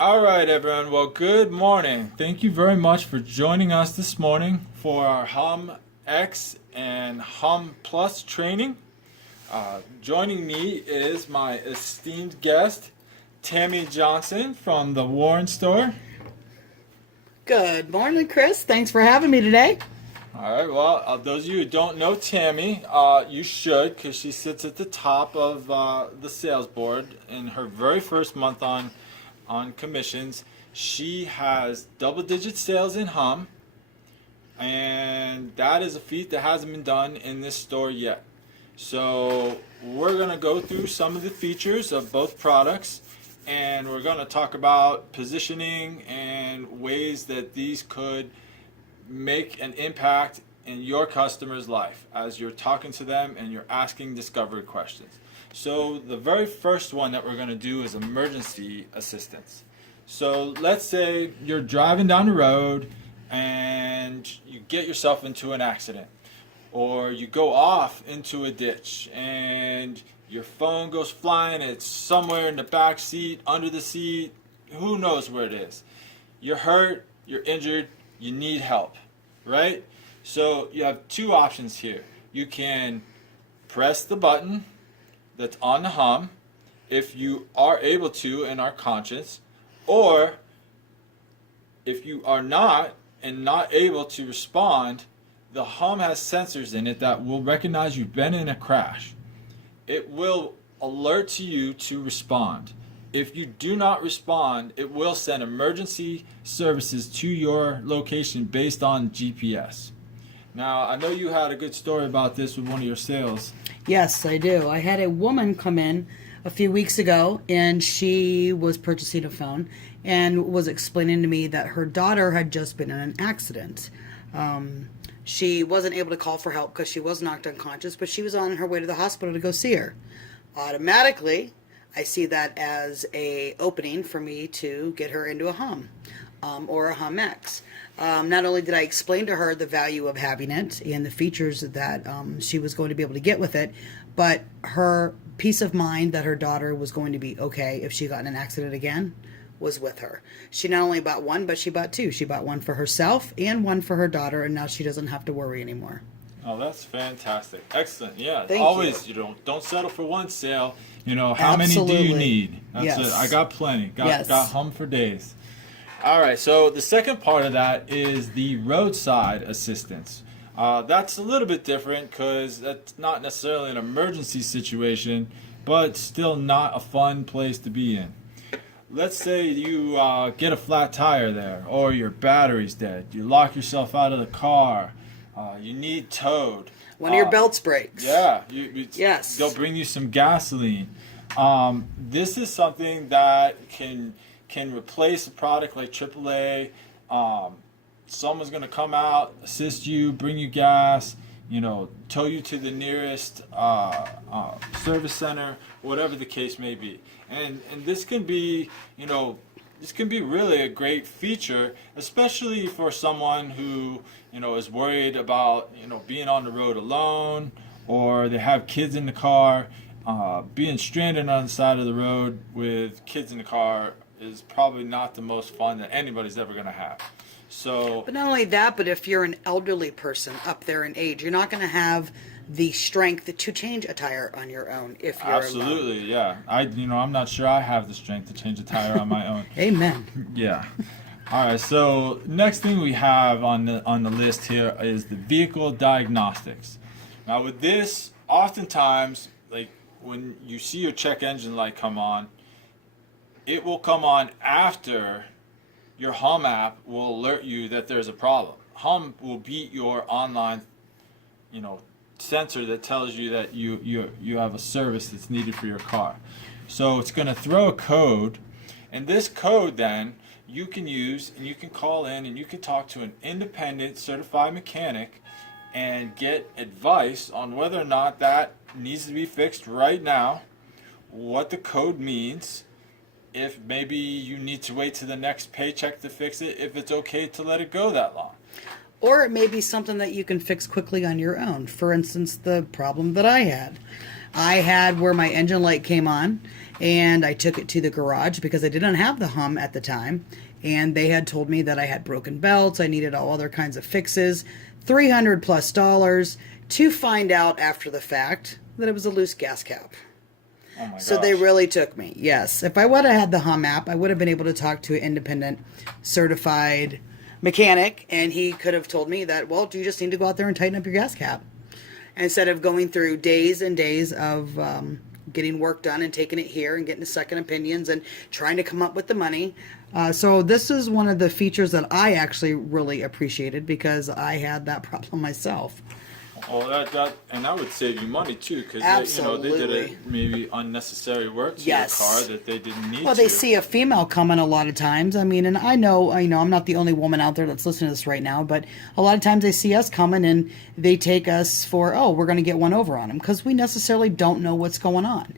All right, everyone. Well, good morning. Thank you very much for joining us this morning for our Hum X and Hum Plus training. Joining me is my esteemed guest, Tammy Johnson from the Warren Store. Good morning, Chris. Thanks for having me today. All right. Well, those of you who don't know Tammy, you should, because she sits at the top of the sales board in her very first month on commissions. She has double-digit sales in Hum, and that is a feat that hasn't been done in this store yet. So we're going to go through some of the features of both products, and we're going to talk about positioning and ways that these could make an impact in your customer's life as you're talking to them and you're asking discovery questions. So the very first one that we're going to do is emergency assistance. So let's say you're driving down the road and you get yourself into an accident, or you go off into a ditch and your phone goes flying. It's somewhere in the back seat, under the seat, who knows where it is. You're hurt, you're injured, you need help, right? So you have two options here. You can press the button that's on the Hum if you are able to and are conscious, or if you are not and not able to respond, the Hum has sensors in it that will recognize you've been in a crash. It will alert to you to respond. If you do not respond, it will send emergency services to your location based on GPS. Now, I know you had a good story about this with one of your sales. Yes, I do. I had a woman come in a few weeks ago, and she was purchasing a phone and was explaining to me that her daughter had just been in an accident. She wasn't able to call for help because she was knocked unconscious, but she was on her way to the hospital to go see her. Automatically, I see that as a opening for me to get her into a Hum or a Hum X. Not only did I explain to her the value of having it and the features that she was going to be able to get with it, but her peace of mind that her daughter was going to be okay if she got in an accident again was with her. She not only bought one, but she bought two. She bought one for herself and one for her daughter, and now she doesn't have to worry anymore. Oh, that's fantastic. Excellent. Yeah. Thank Always, you. don't settle for one sale. How many do Absolutely. you need? That's Yes. it. I got plenty. Yes. Got Hum for days. All right. So the second part of that is the roadside assistance. That's a little bit different because that's not necessarily an emergency situation, but still not a fun place to be in. Let's say you get a flat tire there, or your battery's dead. You lock yourself out of the car. You need towed. One of your belts breaks. Yeah. Yes. They'll bring you some gasoline. This is something that can replace a product like AAA. Someone's going to come out, assist you, bring you gas, tow you to the nearest service center, whatever the case may be. And this can be, this can be really a great feature, especially for someone who, is worried about, being on the road alone, or they have kids in the car. Being stranded on the side of the road with kids in the car is probably not the most fun that anybody's ever going to have. So, But not only that, but if you're an elderly person up there in age, you're not going to have the strength to change a tire on your own if you're absolutely, yeah. I'm not sure I have the strength to change a tire on my own. Amen. Yeah. All right. So next thing we have on the list here is the vehicle diagnostics. Now with this, oftentimes, like when you see your check engine light come on, it will come on after your Hum app will alert you that there's a problem. Hum will beat your online, sensor that tells you that you have a service that's needed for your car. So it's going to throw a code, and this code then you can use, and you can call in and you can talk to an independent certified mechanic and get advice on whether or not that needs to be fixed right now, what the code means, if maybe you need to wait to the next paycheck to fix it, if it's okay to let it go that long. Or it may be something that you can fix quickly on your own. For instance, the problem that I had where my engine light came on and I took it to the garage because I didn't have the hum at the time, and they had told me that I had broken belts, I needed all other kinds of fixes, $300+ to find out after the fact that it was a loose gas cap. Oh my So gosh. they really took me. Yes. If I would have had the Hum app, I would have been able to talk to an independent certified mechanic, and he could have told me that, well, you just need to go out there and tighten up your gas cap. Instead of going through days and days of getting work done and taking it here and getting second opinions and trying to come up with the money. So this is one of the features that I actually really appreciated because I had that problem myself. Oh, that would save you money too, because they did Absolutely. it maybe unnecessary work to Yes. your car that they didn't need. Well, to. they see a female coming a lot of times. I mean, and I know, I'm not the only woman out there that's listening to this right now, but a lot of times they see us coming and they take us for, oh, we're going to get one over on them because we necessarily don't know what's going on.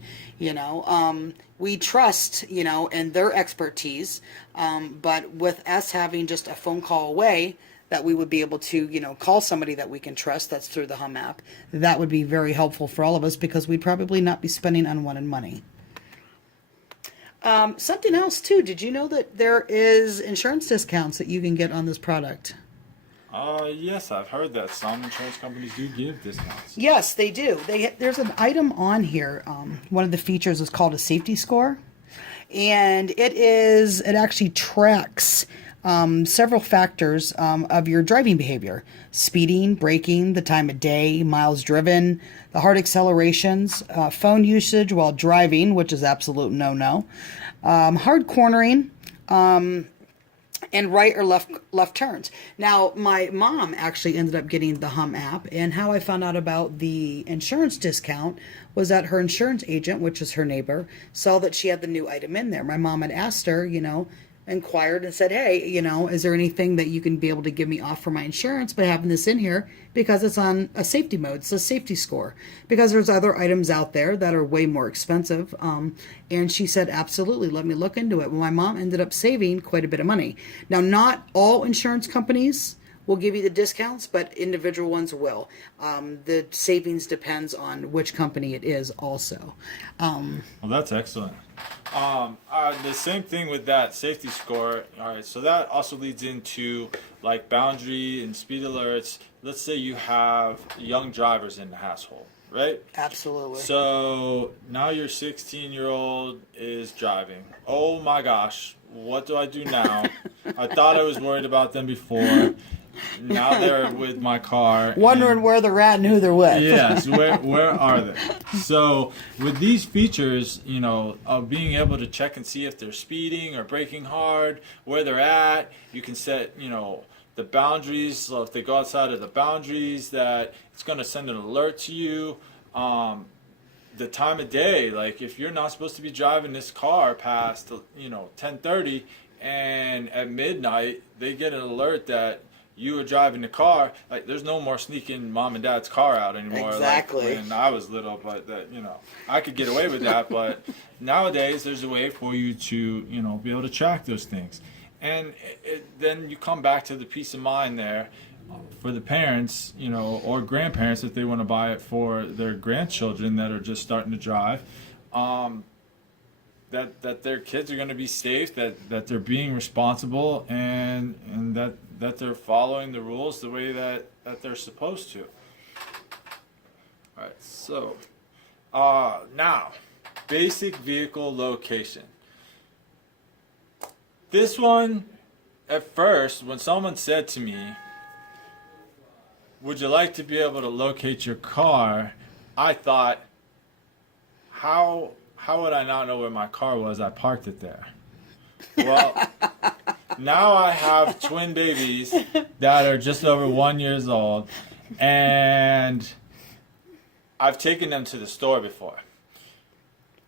We trust, in their expertise, but with us having just a phone call away, that we would be able to, call somebody that we can trust that's through the Hum app. That would be very helpful for all of us because we'd probably not be spending unwanted money. Something else too. Did you know that there is insurance discounts that you can get on this product? Yes, I've heard that some insurance companies do give discounts. Yes, they do. There's an item on here. One of the features is called a safety score, and it actually tracks several factors of your driving behavior: speeding, braking, the time of day, miles driven, the hard accelerations, phone usage while driving, which is absolute no-no, hard cornering, and right or left turns. Now, my mom actually ended up getting the Hum app, and how I found out about the insurance discount was that her insurance agent, which is her neighbor, saw that she had the new item in there. My mom had asked her, inquired and said, hey, is there anything that you can be able to give me off for my insurance by having this in here, because it's on a safety mode. It's a safety score, because there's other items out there that are way more expensive. And she said, absolutely, let me look into it. Well, my mom ended up saving quite a bit of money. Now, not all insurance companies will give you the discounts, but individual ones will. The savings depends on which company it is also. Well, that's excellent. The same thing with that safety score. All right, so that also leads into like boundary and speed alerts. Let's say you have young drivers in the household, right? Absolutely. So now your 16-year-old is driving. Oh my gosh, what do I do now? I thought I was worried about them before. Now they're with my car. Wondering where they're at and who they're with. Yes, where are they? So with these features, of being able to check and see if they're speeding or braking hard, where they're at, you can set, the boundaries. So if they go outside of the boundaries, that it's going to send an alert to you. The time of day, like if you're not supposed to be driving this car past, 10:30, and at midnight they get an alert that you were driving the car. Like, there's no more sneaking mom and dad's car out anymore. Exactly. Like when I was little, but that, I could get away with that. But nowadays, there's a way for you to, be able to track those things. And then you come back to the peace of mind there for the parents, or grandparents if they want to buy it for their grandchildren that are just starting to drive. That their kids are going to be safe, that they're being responsible, and that they're following the rules the way that they're supposed to. All right, so now, basic vehicle location. This one, at first, when someone said to me, would you like to be able to locate your car, I thought, how would I not know where my car was? I parked it there. Well, now I have twin babies that are just over 1 year old, and I've taken them to the store before.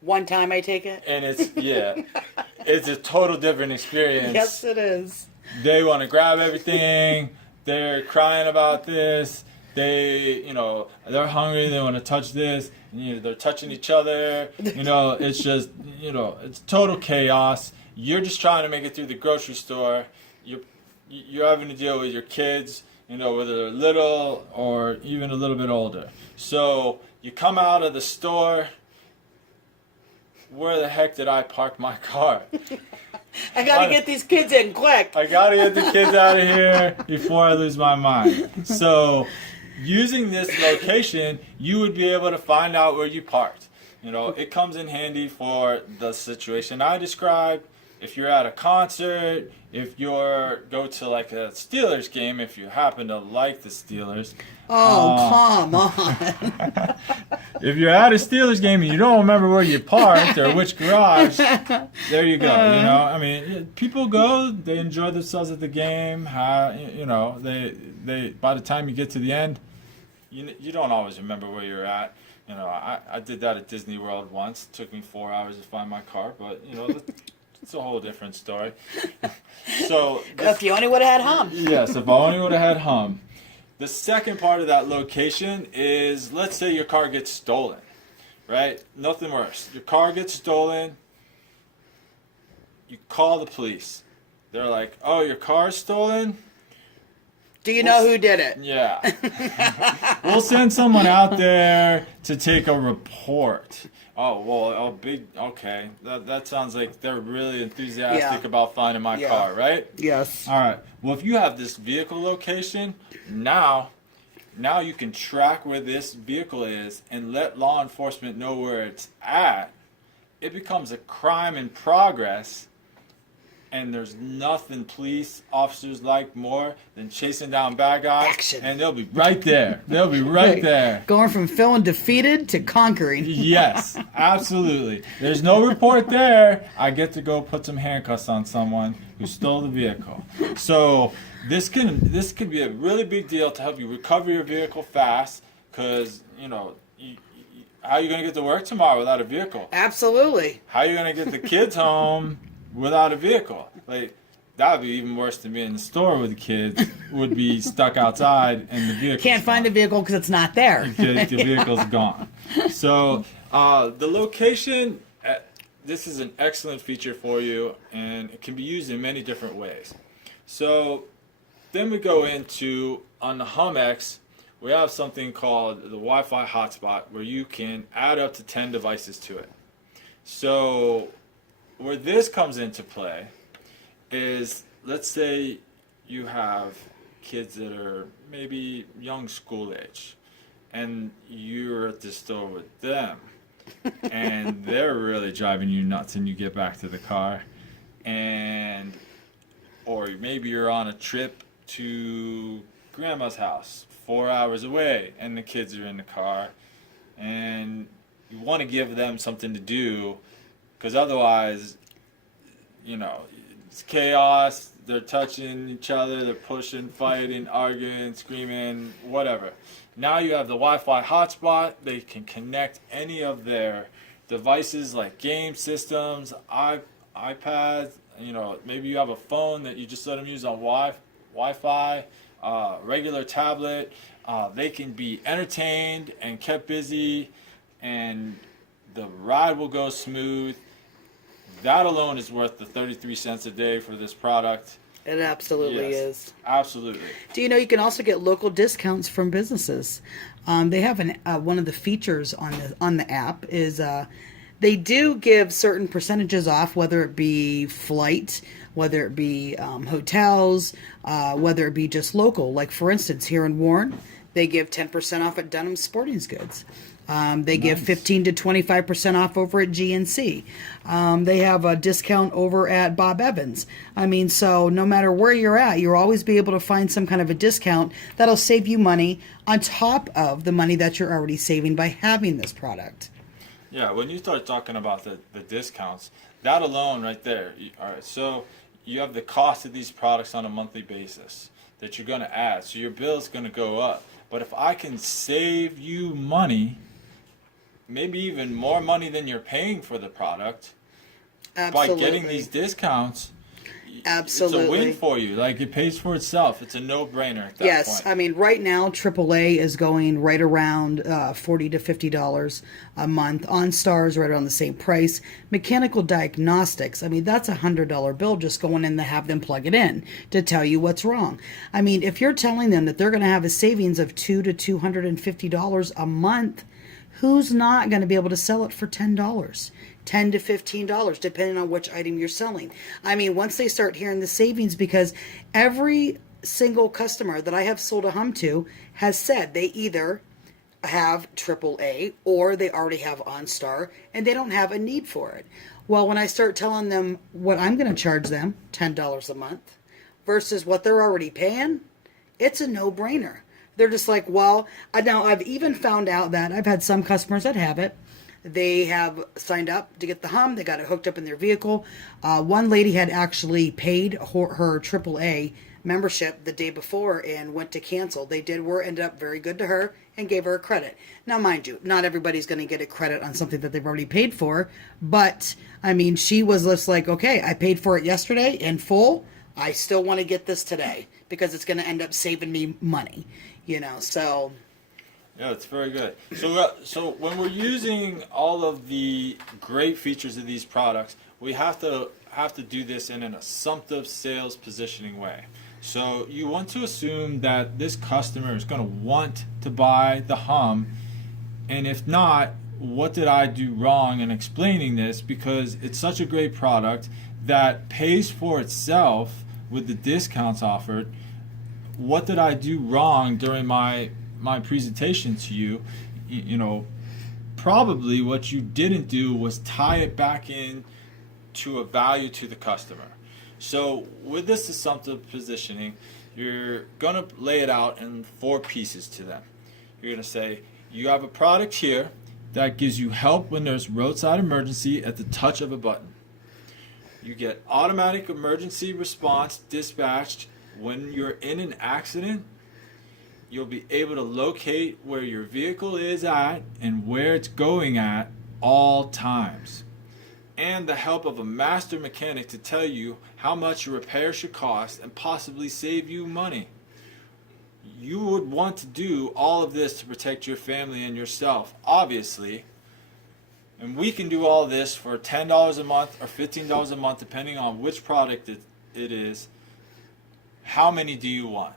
One time I take it? And it's a total different experience. Yes, it is. They want to grab everything. They're crying about this. They're hungry. They want to touch this. They're touching each other. It's just, it's total chaos. You're just trying to make it through the grocery store. You're having to deal with your kids, whether they're little or even a little bit older. So you come out of the store where the heck did I park my car? I gotta get these kids in quick. I gotta get the kids out of here before I lose my mind. So, using this location, you would be able to find out where you parked. You know, it comes in handy for the situation I described. If you're at a concert, if you're go to like a Steelers game, if you happen to like the Steelers. Oh, come on. If you're at a Steelers game and you don't remember where you parked or which garage, there you go. You know, I mean, people go, they enjoy themselves at the game. You know, they by the time you get to the end, you don't always remember where you're at. You know, I did that at Disney World once. It took me 4 hours to find my car, but you know, it's a whole different story. So If you only would have had hum. yes, if I only would have had hum. The second part of that location is, let's say your car gets stolen, right? Nothing worse. Your car gets stolen. You call the police. They're like, "Oh, your car's stolen?" Do you know who did it? Yeah. We'll send someone out there to take a report. Oh, well, okay. That sounds like they're really enthusiastic about finding my car, right? Yes. All right. Well, if you have this vehicle location, now you can track where this vehicle is and let law enforcement know where it's at. It becomes a crime in progress. And there's nothing police officers like more than chasing down bad guys. Action. And they'll be right there. They'll be right there. Going from feeling defeated to conquering. Yes, absolutely. There's no report there. I get to go put some handcuffs on someone who stole the vehicle. So this could be a really big deal to help you recover your vehicle fast. Because, you know, how are you going to get to work tomorrow without a vehicle? Absolutely. How are you going to get the kids home without a vehicle? Like, that would be even worse than being in the store with the kids. Would be stuck outside and the vehicle Can't find the vehicle because it's not there. because the vehicle's gone. So the location, this is an excellent feature for you, and it can be used in many different ways. So then we go into, on the HumX, we have something called the Wi-Fi hotspot, where you can add up to 10 devices to it. So where this comes into play is, let's say you have kids that are maybe young school age, and you're at the store with them, and they're really driving you nuts, and you get back to the car, or maybe you're on a trip to grandma's house 4 hours away, and the kids are in the car, and you want to give them something to do, because otherwise, you know, it's chaos. They're touching each other. They're pushing, fighting, arguing, screaming, whatever. Now you have the Wi-Fi hotspot. They can connect any of their devices like game systems, iPads. You know, maybe you have a phone that you just let them use on Wi-Fi, regular tablet. They can be entertained and kept busy, and the ride will go smooth. That alone is worth the 33 cents a day for this product. It absolutely Yes, is. Absolutely. Do you know you can also get local discounts from businesses? They have one of the features on the app is they do give certain percentages off, whether it be flight, whether it be hotels, whether it be just local. Like for instance, here in Warren, they give 10% off at Dunham Sporting Goods. They give 15 to 25% off over at GNC. They have a discount over at Bob Evans. I mean, so no matter where you're at, you'll always be able to find some kind of a discount that'll save you money on top of the money that you're already saving by having this product. Yeah, when you start talking about the discounts, that alone right there. All right, so you have the cost of these products on a monthly basis that you're going to add. So your bill is going to go up. But if I can save you money, maybe even more money than you're paying for the product, Absolutely. by getting these discounts, Absolutely. it's a win for you. Like, it pays for itself. It's a no-brainer at that point. I mean, right now AAA is going right around $40 to $50 a month. OnStar is right around the same price. Mechanical Diagnostics, I mean, that's a $100 bill just going in to have them plug it in to tell you what's wrong. I mean, if you're telling them that they're going to have a savings of $200 to $250 a month, who's not going to be able to sell it for $10? $10 to $15, depending on which item you're selling. I mean, once they start hearing the savings, because every single customer that I have sold a hum to has said they either have AAA or they already have OnStar and they don't have a need for it. Well, when I start telling them what I'm going to charge them, $10 a month, versus what they're already paying, it's a no-brainer. They're just like, well, now I've even found out that I've had some customers that have it. They have signed up to get the hum. They got it hooked up in their vehicle. One lady had actually paid her AAA membership the day before and went to cancel. They ended up very good to her and gave her a credit. Now, mind you, not everybody's going to get a credit on something that they've already paid for. But, I mean, she was just like, okay, I paid for it yesterday in full. I still want to get this today because it's going to end up saving me money, so... Yeah, it's very good. So when we're using all of the great features of these products, we have to do this in an assumptive sales positioning way. So you want to assume that this customer is going to want to buy the hum, and if not, what did I do wrong in explaining this? Because it's such a great product that pays for itself with the discounts offered. What did I do wrong during my presentation to you? Probably what you didn't do was tie it back in to a value to the customer. So with this assumptive positioning, you're going to lay it out in 4 pieces to them. You're going to say, you have a product here that gives you help when there's roadside emergency at the touch of a button. You get automatic emergency response dispatched when you're in an accident. You'll be able to locate where your vehicle is at and where it's going at all times. And the help of a master mechanic to tell you how much your repair should cost and possibly save you money. You would want to do all of this to protect your family and yourself, obviously. And we can do all this for $10 a month or $15 a month, depending on which product it is. How many do you want?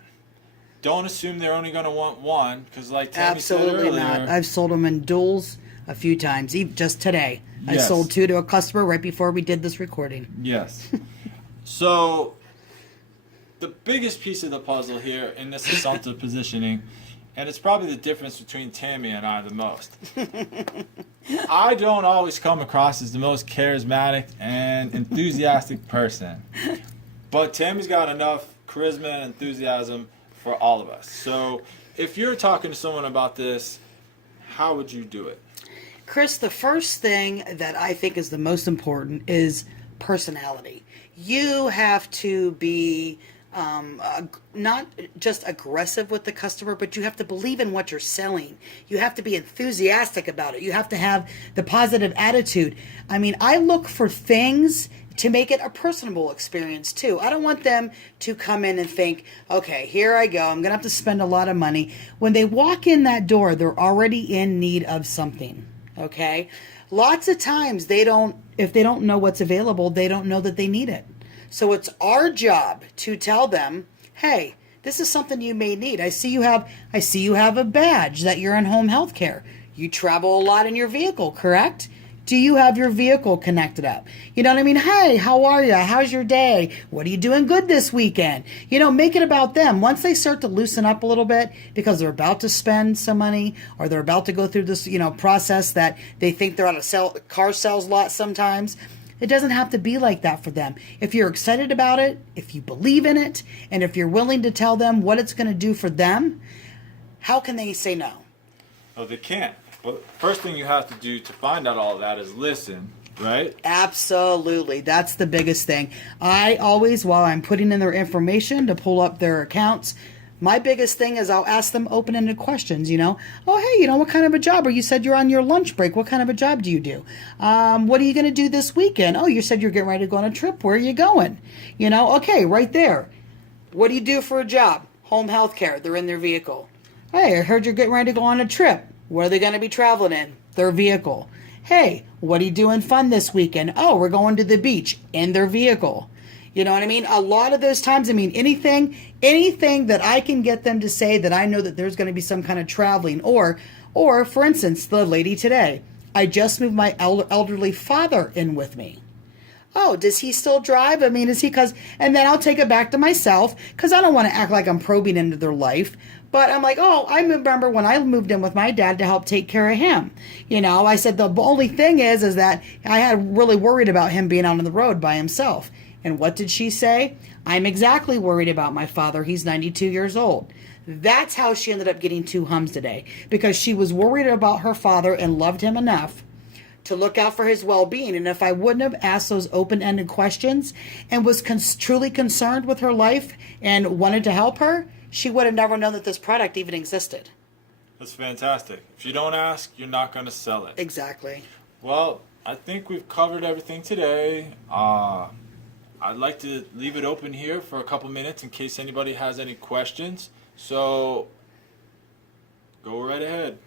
Don't assume they're only going to want one, because like Tammy said earlier... Absolutely not. I've sold them in duals a few times, even just today. Yes. I sold 2 to a customer right before we did this recording. Yes. So, the biggest piece of the puzzle here in this assumptive positioning, and it's probably the difference between Tammy and I the most. I don't always come across as the most charismatic and enthusiastic person. But Tammy's got enough charisma and enthusiasm for all of us. So if you're talking to someone about this, how would you do it? Chris, the first thing that I think is the most important is personality. You have to be not just aggressive with the customer, but you have to believe in what you're selling. You have to be enthusiastic about it. You have to have the positive attitude. I mean, I look for things to make it a personable experience too. I don't want them to come in and think, okay, here I go, I'm gonna have to spend a lot of money. When they walk in that door, they're already in need of something, okay? Lots of times if they don't know what's available, they don't know that they need it. So it's our job to tell them, hey, this is something you may need. I see you have a badge that you're in home health care. You travel a lot in your vehicle, correct? Do you have your vehicle connected up? You know what I mean? Hey, how are you? How's your day? What are you doing good this weekend? Make it about them. Once they start to loosen up a little bit because they're about to spend some money or they're about to go through this, process that they think they're at a car sales lot sometimes, it doesn't have to be like that for them. If you're excited about it, if you believe in it, and if you're willing to tell them what it's going to do for them, how can they say no? Oh, they can't. But first thing you have to do to find out all of that is listen, right? Absolutely. That's the biggest thing. I always, while I'm putting in their information to pull up their accounts, my biggest thing is I'll ask them open-ended questions, Oh, hey, what kind of a job? Or you said you're on your lunch break. What kind of a job do you do? What are you going to do this weekend? Oh, you said you're getting ready to go on a trip. Where are you going? Okay, right there. What do you do for a job? Home health care. They're in their vehicle. Hey, I heard you're getting ready to go on a trip. Where are they going to be traveling in? Their vehicle. Hey, what are you doing fun this weekend? Oh, we're going to the beach. In their vehicle. You know what I mean? A lot of those times, anything that I can get them to say that I know that there's going to be some kind of traveling. Or for instance, the lady today. I just moved my elderly father in with me. Oh, does he still drive? I mean, is he and then I'll take it back to myself because I don't want to act like I'm probing into their life. But I'm like, oh, I remember when I moved in with my dad to help take care of him. I said the only thing is that I had really worried about him being out on the road by himself. And what did she say? I'm exactly worried about my father. He's 92 years old. That's how she ended up getting 2 hums today, because she was worried about her father and loved him enough to look out for his well-being. And if I wouldn't have asked those open-ended questions and was truly concerned with her life and wanted to help her, she would have never known that this product even existed. That's fantastic. If you don't ask, you're not going to sell it. Exactly. Well, I think we've covered everything today. I'd like to leave it open here for a couple minutes in case anybody has any questions. So go right ahead.